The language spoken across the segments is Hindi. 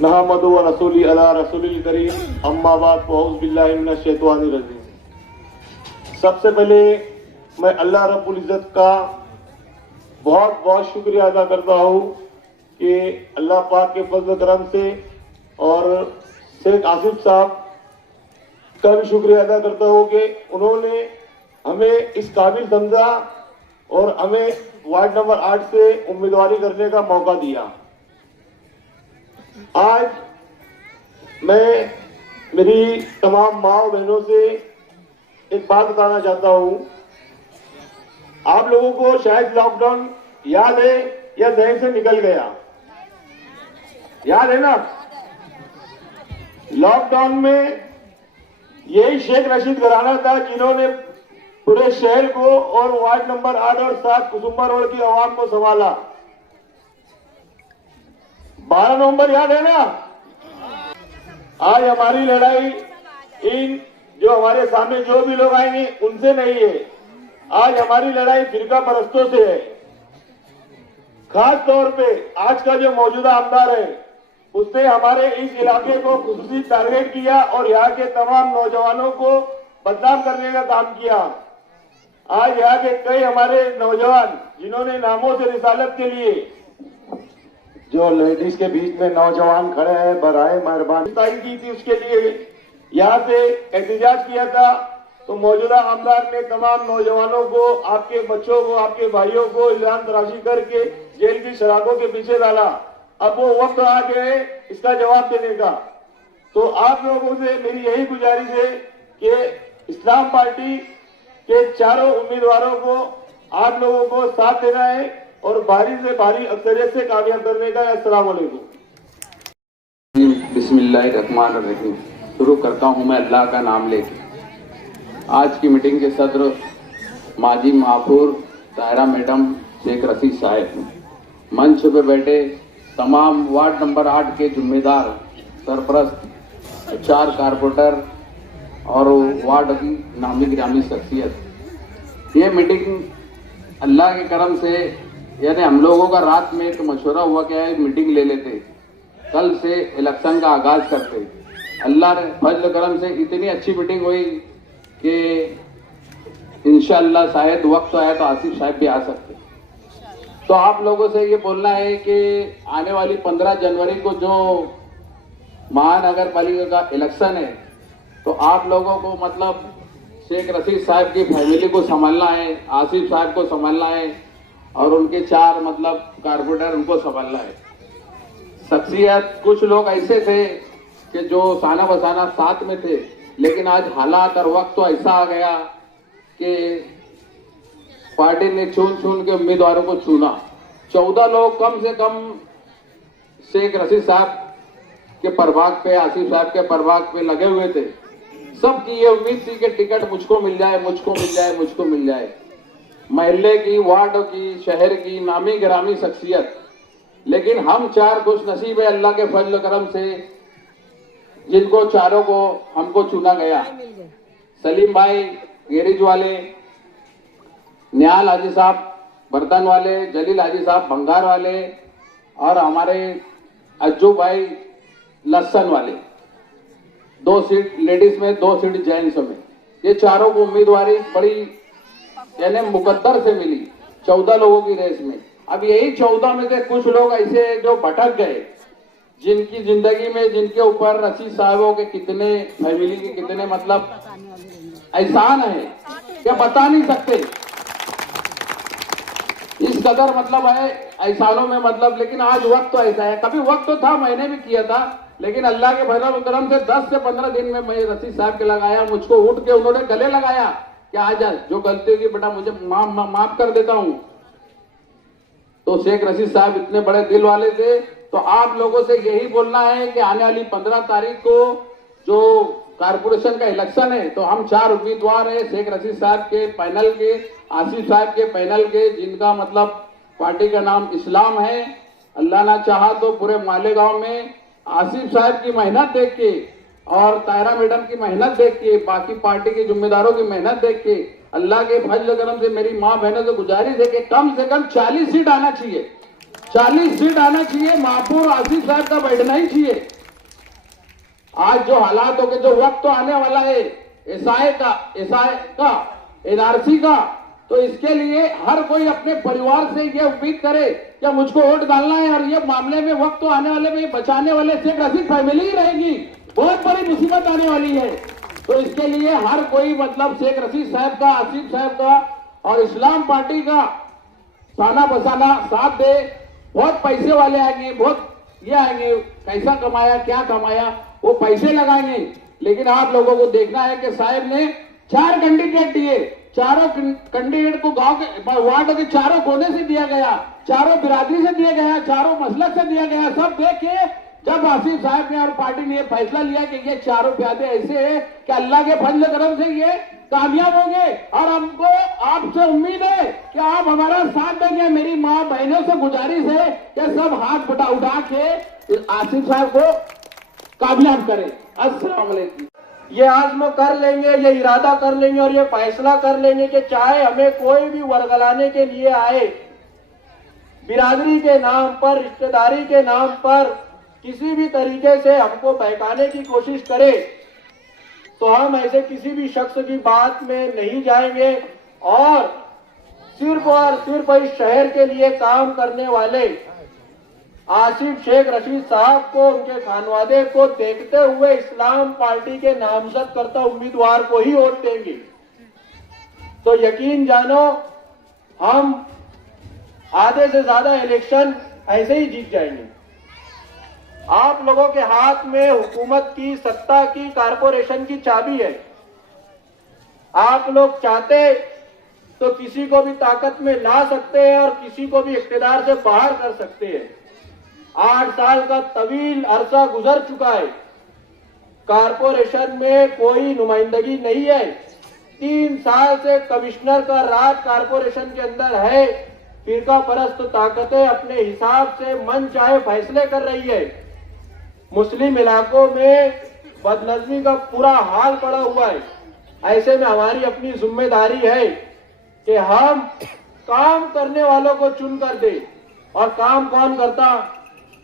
नहमदु व रसूली अला रसूलिल करीम अम्मा बाद फौज़ बिल्लाहि मिनश शैतानिर रजीम। सबसे पहले मैं अल्लाह रब्बुल इज़्ज़त का बहुत बहुत शुक्रिया अदा करता हूँ कि अल्लाह पाक के फज़ल करम से, और शेख आसिफ साहब का भी शुक्रिया अदा करता हूँ कि उन्होंने हमें इस काबिल समझा और हमें वार्ड नंबर 8 से उम्मीदवारी करने का मौका दिया। आज मैं मेरी तमाम माँ बहनों से एक बात बताना चाहता हूँ। आप लोगों को शायद लॉकडाउन याद है या जहन से निकल गया, याद है ना? लॉकडाउन में यही शेख रशीद घराना था जिन्होंने पूरे शहर को और वार्ड नंबर 8 और 7 कुसुम्बा रोड की आवाम को संभाला। 12 नवंबर याद है ना? आज हमारी लड़ाई इन जो हमारे सामने जो भी लोग आएंगे उनसे नहीं है, आज हमारी लड़ाई फिरका परस्तों से है। खास तौर पे आज का जो मौजूदा आमदार है उसने हमारे इस इलाके को खुसूसी टारगेट किया और यहाँ के तमाम नौजवानों को बदनाम करने का काम किया। आज यहाँ के कई हमारे नौजवान जिन्होंने नामों से रिसालत के लिए, जो लेडीज के बीच में नौजवान खड़े हैं, बराए मेहरबानी की थी, उसके लिए यहाँ से एहतजाज किया था, तो मौजूदा आमदार ने तमाम नौजवानों को, आपके बच्चों को, आपके भाइयों को इल्जाम तराशी करके जेल की शराबों के पीछे डाला। अब वो वक्त आ गए इसका जवाब देने का। तो आप लोगों से मेरी यही गुजारिश है कि इस्लाम पार्टी के चारों उम्मीदवारों को आप लोगों को साथ देना है और भारी से भारी अक्सरियत से कामयाब करने का। अस्सलाम वालेकुम। बिस्मिल्लाहिर्रहमानिर्रहीम। शुरू करता हूं मैं अल्लाह का नाम लेके। आज की मीटिंग के सदर माजी महापौर ताहिरा मैडम शेख रशीद साहब, मंच पे बैठे तमाम वार्ड नंबर 8 के जिम्मेदार सरपरस्त, 4 कारपोरेटर और वार्ड की नामी गिरामी शख्सियत, ये मीटिंग अल्लाह के करम से, यानी हम लोगों का रात में एक मशवरा हुआ क्या है, मीटिंग ले लेते, कल से इलेक्शन का आगाज करते। अल्लाह ने फजल करम से इतनी अच्छी मीटिंग हुई कि इंशाअल्लाह शायद वक्त आया तो आसिफ साहब भी आ सकते। तो आप लोगों से ये बोलना है कि आने वाली 15 जनवरी को जो महानगर पालिका का इलेक्शन है, तो आप लोगों को मतलब शेख रशीद साहब की फैमिली को संभालना है, आसिफ साहब को संभालना है और उनके 4 मतलब कारपोरेटर उनको संभालना है। शख्सियत कुछ लोग ऐसे थे कि जो साना बसाना साथ में थे, लेकिन आज हालात और वक्त तो ऐसा आ गया कि पार्टी ने चुन के उम्मीदवारों को चुना। 14 लोग कम से कम शेख रशीद साहब के प्रभाग पे, आसिफ साहब के प्रभाग पे लगे हुए थे। सबकी ये उम्मीद थी कि टिकट मुझको मिल जाए, मुझको मिल जाए, मुझको मिल जाए। महल्ले की, वार्ड की, शहर की नामी गिरामी शख्सियत, लेकिन हम 4 खुश नसीब है अल्लाह के फजल करम से, जिनको चारों को हमको चुना गया। सलीम भाई गैरेज वाले, निहाल हाजी साहब बर्तन वाले, जलील हाजी साहब भंगार वाले और हमारे अज्जू भाई लहसन वाले। 2 सीट लेडीज में, 2 सीट जेंट्स में, ये चारों को उम्मीदवारी बड़ी यानी मुकद्दर से मिली 14 लोगों की रेस में। अब यही 14 में से कुछ लोग ऐसे जो भटक गए, जिनकी जिंदगी में, जिनके ऊपर रशीद साहबों के कितने, फैमिली के कितने मतलब एहसान है क्या बता नहीं सकते। इस कदर मतलब है एहसानों में मतलब, लेकिन आज वक्त तो ऐसा है। कभी वक्त तो था, मैंने भी किया था, लेकिन अल्लाह के फजल करम से 10 से 15 दिन में मैं रशीद साहब के लगाया। मुझको उठ के उन्होंने गले लगाया कि आजा, जो गलती होगी बेटा मुझे माफ कर देता हूं। तो शेख रशीद साहब इतने बड़े दिल वाले थे। तो आप लोगों से यही बोलना है कि आने वाली 15 तारीख को जो कारपोरेशन का इलेक्शन है, तो हम 4 उम्मीदवार हैं, शेख रशीद साहब के पैनल के, आसिफ साहब के पैनल के, जिनका मतलब पार्टी का नाम इस्लाम है। अल्लाह ना चाहा तो पूरे मालेगांव में आसिफ साहब की मेहनत देख के और ताहिरा मैडम की मेहनत देख के, बाकी पार्टी के जिम्मेदारों की मेहनत देख के, अल्लाह के फजल करम से मेरी माँ बहनों से गुजारिश है कि कम से कम 40 सीट आना चाहिए। 40 सीट आना चाहिए, महापौर आसिफ साहब का बैठना ही चाहिए। आज जो हालात हो गए, जो वक्त तो आने वाला है एसआई का एनआरसी का, तो इसके लिए हर कोई अपने परिवार से ये उम्मीद करे कि मुझको वोट डालना है, और ये मामले में वक्त तो आने वाले में बचाने वाले शेख रशीद फैमिली ही रहेगी। बहुत बड़ी मुसीबत आने वाली है। तो इसके लिए हर कोई मतलब शेख रशीद साहब का, आसिफ साहब का और इस्लाम पार्टी का ताना बसाना साथ दे। बहुत पैसे वाले आएंगे, बहुत ये आएंगे, कैसा कमाया क्या कमाया वो पैसे लगाएंगे, लेकिन आप लोगों को देखना है कि साहब ने 4 कैंडिडेट दिए, चारों कैंडिडेट को गांव के वार्ड के चारों कोने से दिया गया, चारों बिरादरी से दिया गया, चारों मसलक से दिया गया। सब देख के जब आसिफ साहब ने और पार्टी ने फैसला लिया कि ये चारों प्यादे ऐसे हैं कि अल्लाह के फजल करम से ये कामयाब होंगे, और हमको आपसे उम्मीद है कि आप हमारा साथ देंगे। मेरी माँ बहनों से गुजारिश है कि सब हाथ उठा के आसिफ साहब को कामयाब करें। अस्सलाम वालेकुम। ये आज़्म कर लेंगे, ये इरादा कर लेंगे और ये फैसला कर लेंगे कि चाहे हमें कोई भी वरगलाने के लिए आए, बिरादरी के नाम पर, रिश्तेदारी के नाम पर किसी भी तरीके से हमको बहकाने की कोशिश करे, तो हम ऐसे किसी भी शख्स की बात में नहीं जाएंगे और सिर्फ इस शहर के लिए काम करने वाले आसिफ शेख रशीद साहब को, उनके खानवादे को देखते हुए इस्लाम पार्टी के नामजद करता उम्मीदवार को ही वोट देंगे। तो यकीन जानो हम आधे से ज्यादा इलेक्शन ऐसे ही जीत जाएंगे। आप लोगों के हाथ में हुकूमत की, सत्ता की, कारपोरेशन की चाबी है। आप लोग चाहते तो किसी को भी ताकत में ला सकते हैं और किसी को भी इख्तिदार से बाहर कर सकते हैं। 8 साल का तवील अरसा गुजर चुका है, कारपोरेशन में कोई नुमाइंदगी नहीं है। 3 साल से कमिश्नर का राज कारपोरेशन के अंदर है। फिरका परस्त ताकतें अपने हिसाब से मन चाहे फैसले कर रही है। मुस्लिम इलाकों में बदनज़मी का पूरा हाल पड़ा हुआ है। ऐसे में हमारी अपनी जिम्मेदारी है कि हम काम करने वालों को चुन कर दे, और काम कौन करता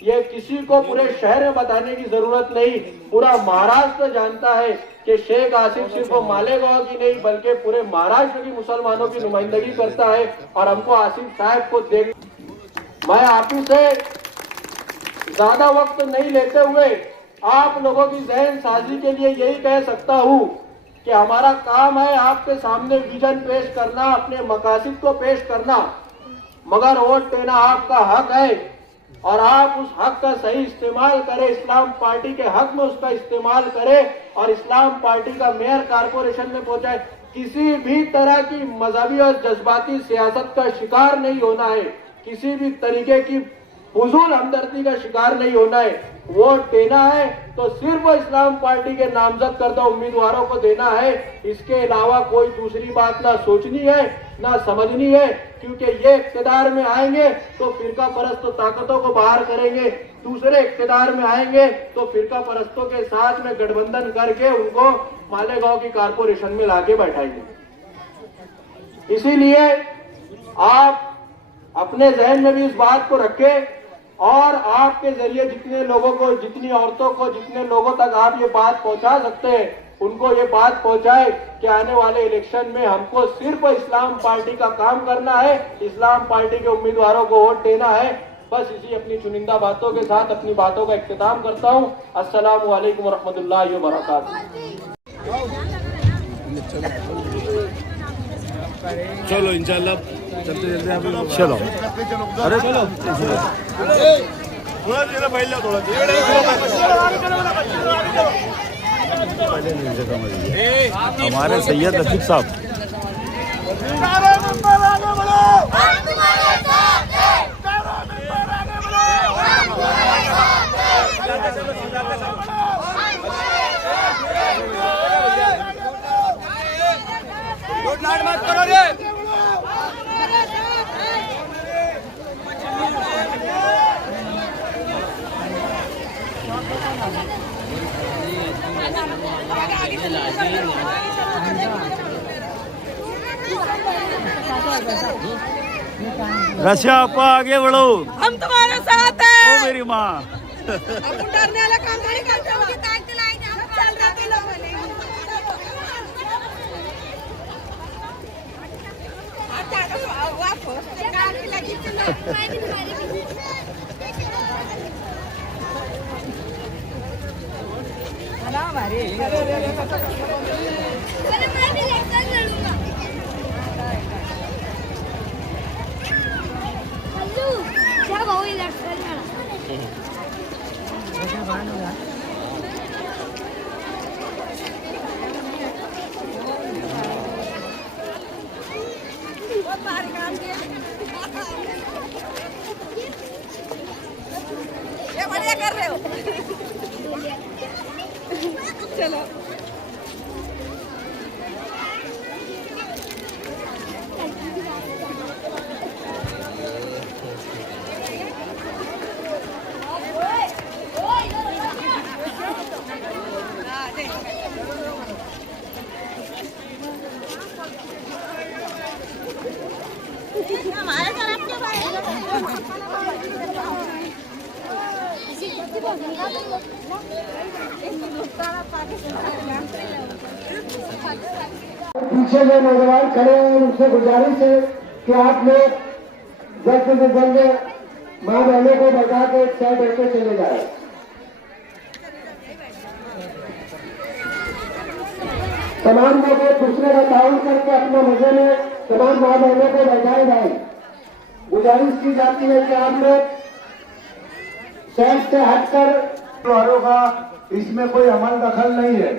ये किसी को पूरे शहर में बताने की जरूरत नहीं। पूरा महाराष्ट्र जानता है कि शेख आसिफ सिर्फ मालेगांव की नहीं बल्कि पूरे महाराष्ट्र की मुसलमानों की नुमाइंदगी करता है। और हमको आसिफ साहब को देख, मैं आप ही से ज्यादा वक्त नहीं लेते हुए आप लोगों की जहन साजी के लिए यही कह सकता हूं कि हमारा काम है आपके सामने विजन पेश करना, अपने मकासद को पेश करना, मगर वोट देना आपका हक है और आप उस हक का सही इस्तेमाल करें, इस्लाम पार्टी के हक में उसका इस्तेमाल करें और इस्लाम पार्टी का मेयर कारपोरेशन में पहुंचाए। किसी भी तरह की मजहबी और जज्बाती सियासत का शिकार नहीं होना है, किसी भी तरीके की फजूल हमदर्दी का शिकार नहीं होना है। वोट देना है तो सिर्फ इस्लाम पार्टी के नामजद करदा उम्मीदवारों को देना है। इसके अलावा कोई दूसरी बात ना सोचनी है ना समझनी है, क्योंकि ये इख्तिदार में आएंगे तो फिरका परस्त ताकतों को बाहर करेंगे, दूसरे इख्तिदार में आएंगे तो फिरका परस्तों के साथ में गठबंधन करके उनको मालेगांव की कारपोरेशन में लाके बैठाएंगे। इसीलिए आप अपने जहन में भी इस बात को रखें और आपके जरिए जितने लोगों को, जितनी औरतों को, जितने लोगों तक आप ये बात पहुंचा सकते हैं उनको ये बात पहुंचाए कि आने वाले इलेक्शन में हमको सिर्फ इस्लाम पार्टी का काम करना है, इस्लाम पार्टी के उम्मीदवारों को वोट देना है। बस इसी अपनी चुनिंदा बातों के साथ अपनी बातों का इख्तिताम करता हूं। अस्सलामु अलैकुम वरहमतुल्लाहि वबरकातुहू। चलो इंशाल्लाह चलते चलते आप लोग चलो, अरे चलो थोड़ा देर पहले थोड़ा हमारे सैयद रफीक साहब मत करो रे। रशिया आपा आगे बढ़ो। हम तुम्हारे साथ हैं। ओ मेरी माँ। अपन डरने वाला काम नहीं करते हो। चल रहे थे लोग। ये बढ़िया कर रहे हो। चलो हमारे तरफ के पीछे जो नौजवान खड़े हैं उनसे गुजारिश है कि आप लोग जल्द से जल्द माँ बहनों को बता के एक साइड होकर चले जाए। तमाम लोग एक दूसरे का ताउन करके अपने मजे में तमाम माँ बहनों को बैठाए जाए। गुजारिश की जाती है कि आप लोग शहर से हटकर वालों का इसमें कोई अमल दखल नहीं है,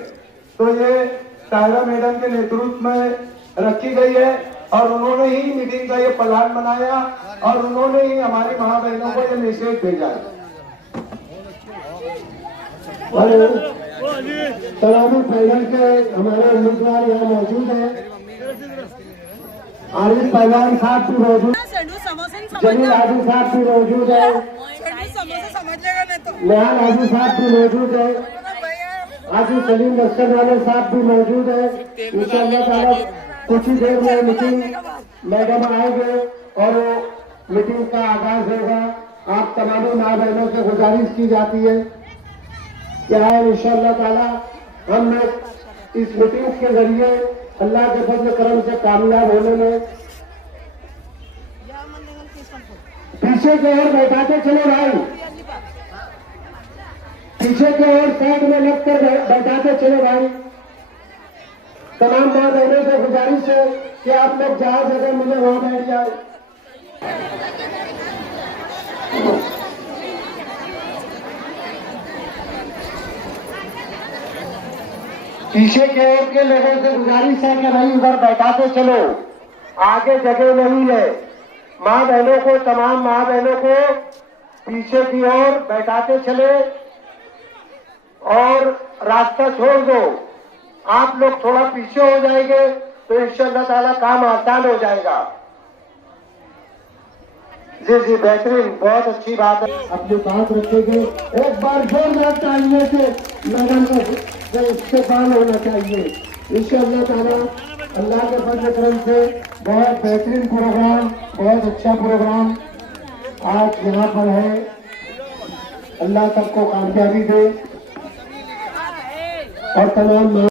तो ये तायरा मैडम के नेतृत्व में रखी गई है और उन्होंने ही मीटिंग का ये प्लान बनाया और उन्होंने ही हमारी माँ बहनों को ये मैसेज भेजा है। तलाबी पैदल के हमारे उम्मीदवार यहाँ मौजूद है। आरिफ पहलवान साहब भी मौजूद, जमील आदि साहब भी मौजूद है, निहाल आदि साहब भी मौजूद है, आदि सलीम लश्कर वाले साहब भी मौजूद है। इंशाअल्लाह ताला कुछ ही देर में मीटिंग मैडम आएंगे और मीटिंग का आगाज होगा। आप तमाम माँ बहनों से गुजारिश की जाती है क्या है इंशाअल्लाह ताला हम लोग इस मीटिंग के जरिए अल्लाह के फजल करम से कामयाब होने में पीछे की ओर बैठाते चले भाई, पीछे की ओर साइड में लगकर बैठाते चले भाई। तमाम माँ बहनों से गुजारिश है कि आप लोग जहाँ जगह मिले वहाँ बैठ जाए। पीछे के ओर के लोगों से गुजारिश है कि भाई उधर बैठाते चलो, आगे जगह नहीं है। माँ बहनों को, तमाम माँ बहनों को पीछे की ओर बैठाते चले और रास्ता छोड़ दो। आप लोग थोड़ा पीछे हो जाएंगे तो इंशाअल्लाह ताला काम आसान हो जाएगा। जी जी बेहतरीन, बहुत अच्छी बात है। अपनी बात रखेंगे, एक बार जोरदार तालियों से मैडम को इस्तेमाल होना चाहिए। इंशाअल्लाह ताला अल्लाह के फजल करम से बहुत बेहतरीन प्रोग्राम, बहुत अच्छा प्रोग्राम आज यहाँ पर है। अल्लाह सबको कामयाबी दे और तमाम